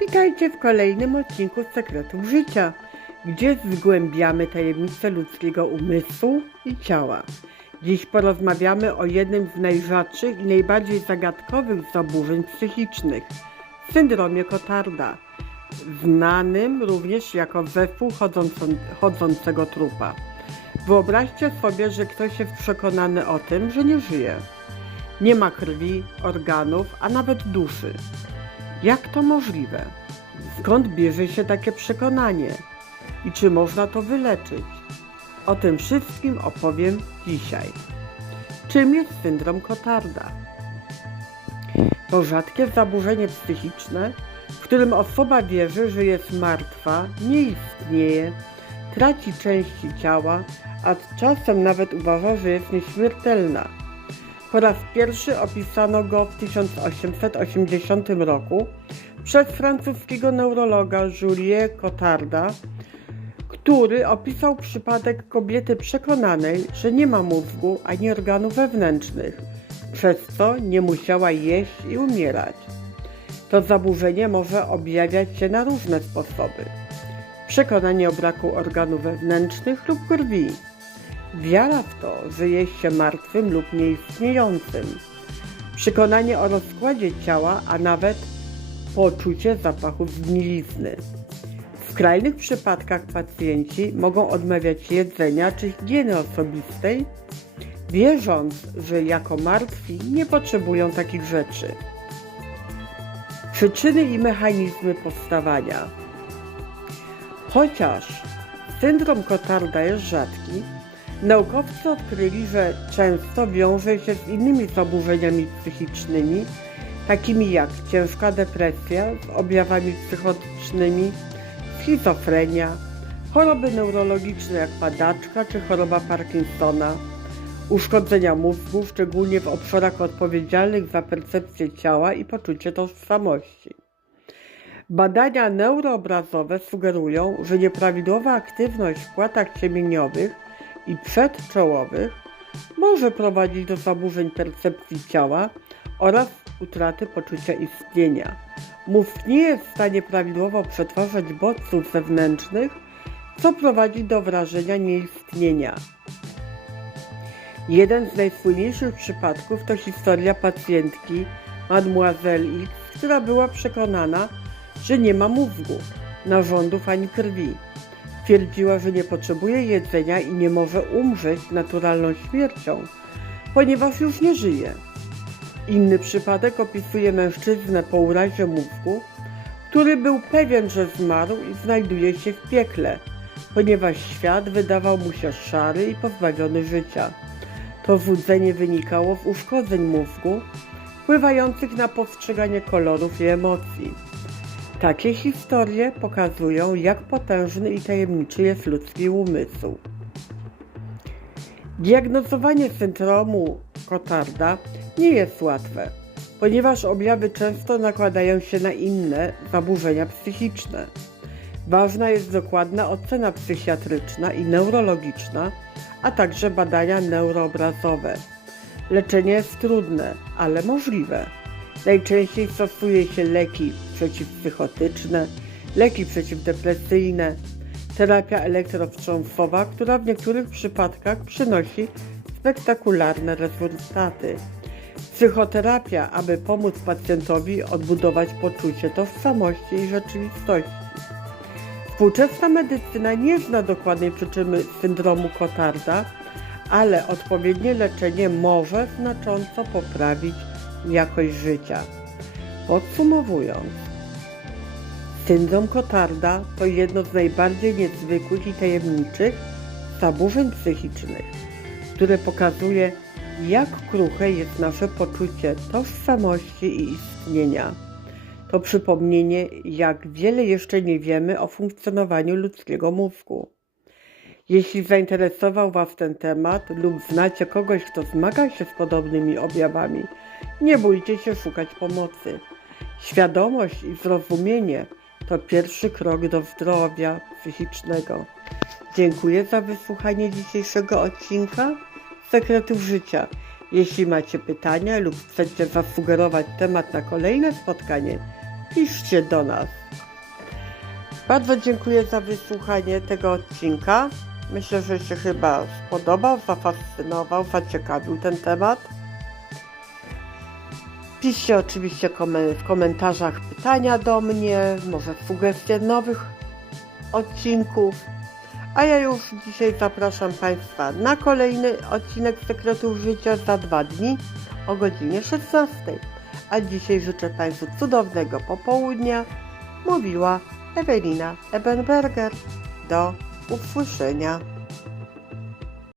Witajcie w kolejnym odcinku Sekretów Życia, gdzie zgłębiamy tajemnice ludzkiego umysłu i ciała. Dziś porozmawiamy o jednym z najrzadszych i najbardziej zagadkowych zaburzeń psychicznych syndromie Kotarda, znanym również jako zespół chodzącego trupa. Wyobraźcie sobie, że ktoś jest przekonany o tym, że nie żyje. Nie ma krwi, organów, a nawet duszy. Jak to możliwe? Skąd bierze się takie przekonanie? I czy można to wyleczyć? O tym wszystkim opowiem dzisiaj. Czym jest syndrom Kotarda? To rzadkie zaburzenie psychiczne, w którym osoba wierzy, że jest martwa, nie istnieje, traci części ciała, a czasem nawet uważa, że jest nieśmiertelna. Po raz pierwszy opisano go w 1880 roku przez francuskiego neurologa Julie Cotarda, który opisał przypadek kobiety przekonanej, że nie ma mózgu ani organów wewnętrznych, przez co nie musiała jeść i umierać. To zaburzenie może objawiać się na różne sposoby. Przekonanie o braku organów wewnętrznych lub krwi, Wiara w to, że jest się martwym lub nieistniejącym. Przekonanie o rozkładzie ciała, a nawet poczucie zapachu zgnilizny. W skrajnych przypadkach pacjenci mogą odmawiać jedzenia czy higieny osobistej, wierząc, że jako martwi nie potrzebują takich rzeczy. Przyczyny i mechanizmy powstawania. Chociaż syndrom Kotarda jest rzadki, Naukowcy odkryli, że często wiąże się z innymi zaburzeniami psychicznymi, takimi jak ciężka depresja z objawami psychotycznymi, schizofrenia, choroby neurologiczne jak padaczka czy choroba Parkinsona, uszkodzenia mózgu, szczególnie w obszarach odpowiedzialnych za percepcję ciała i poczucie tożsamości. Badania neuroobrazowe sugerują, że nieprawidłowa aktywność w płatach ciemieniowych i przedczołowych może prowadzić do zaburzeń percepcji ciała oraz utraty poczucia istnienia. Mózg nie jest w stanie prawidłowo przetwarzać bodźców zewnętrznych, co prowadzi do wrażenia nieistnienia. Jeden z najsłynniejszych przypadków to historia pacjentki Mademoiselle X, która była przekonana, że nie ma mózgu, narządów ani krwi. Twierdziła, że nie potrzebuje jedzenia i nie może umrzeć naturalną śmiercią, ponieważ już nie żyje. Inny przypadek opisuje mężczyznę po urazie mózgu, który był pewien, że zmarł i znajduje się w piekle, ponieważ świat wydawał mu się szary i pozbawiony życia. To złudzenie wynikało z uszkodzeń mózgu, wpływających na postrzeganie kolorów i emocji. Takie historie pokazują, jak potężny i tajemniczy jest ludzki umysł. Diagnozowanie syndromu Kotarda nie jest łatwe, ponieważ objawy często nakładają się na inne zaburzenia psychiczne. Ważna jest dokładna ocena psychiatryczna i neurologiczna, a także badania neuroobrazowe. Leczenie jest trudne, ale możliwe. Najczęściej stosuje się leki przeciwpsychotyczne, leki przeciwdepresyjne, terapia elektrowstrząsowa, która w niektórych przypadkach przynosi spektakularne rezultaty. Psychoterapia, aby pomóc pacjentowi odbudować poczucie tożsamości i rzeczywistości. Współczesna medycyna nie zna dokładnej przyczyny syndromu Kotarda, ale odpowiednie leczenie może znacząco poprawić jakość życia. Podsumowując, syndrom Kotarda to jedno z najbardziej niezwykłych i tajemniczych zaburzeń psychicznych, które pokazuje, jak kruche jest nasze poczucie tożsamości i istnienia. To przypomnienie, jak wiele jeszcze nie wiemy o funkcjonowaniu ludzkiego mózgu. Jeśli zainteresował Was ten temat lub znacie kogoś, kto zmaga się z podobnymi objawami, nie bójcie się szukać pomocy. Świadomość i zrozumienie to pierwszy krok do zdrowia psychicznego. Dziękuję za wysłuchanie dzisiejszego odcinka Sekretów Życia. Jeśli macie pytania lub chcecie zasugerować temat na kolejne spotkanie, piszcie do nas. Bardzo dziękuję za wysłuchanie tego odcinka. Myślę, że się chyba spodobał, zafascynował, zaciekawił ten temat. Piszcie oczywiście w komentarzach pytania do mnie, może sugestie nowych odcinków. A ja już dzisiaj zapraszam Państwa na kolejny odcinek Sekretów Życia za dwa dni o godzinie 16. A dzisiaj życzę Państwu cudownego popołudnia. Mówiła Ewelina Ebenberger. Do usłyszenia.